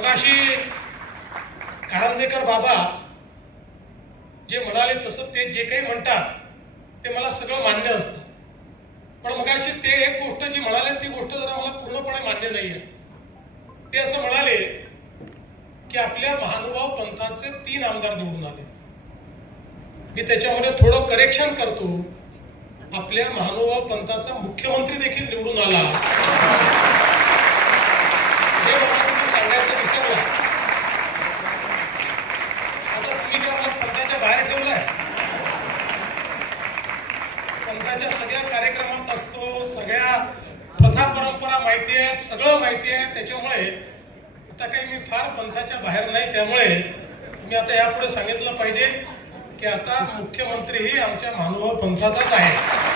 मगाशी कारंजेकर बाबा जे म्हणाले तसं ते जे काही म्हणतात ते मला सगळं मान्य असतं. पण मगाशी ते एक गोष्ट जी म्हणाले ती गोष्ट जरा मला पूर्णपणे मान्य नाही आहे ते असं म्हणाले की आपल्या महानुभाव पंथाचे तीन आमदार निवडून आले. मी त्याच्यामध्ये थोडं करेक्शन करतो. आपल्या महानुभाव पंथाचा मुख्यमंत्री देखील निवडून आला हे मला तुम्ही सांगायचं विसरला आता तुम्ही पंथाच्या बाहेर ठेवलाय. पंथाच्या सगळ्या कार्यक्रमात असतो सगळ्या प्रथा परंपरा माहिती आहेत सगळं माहिती आहे. त्याच्यामुळे आता काही मी फार पंथाच्या बाहेर नाही त्यामुळे मी आता यापुढे सांगितलं पाहिजे की आता मुख्यमंत्री मुख्यमंत्रीही आमच्या महानुभाव पंथाचाच आहे.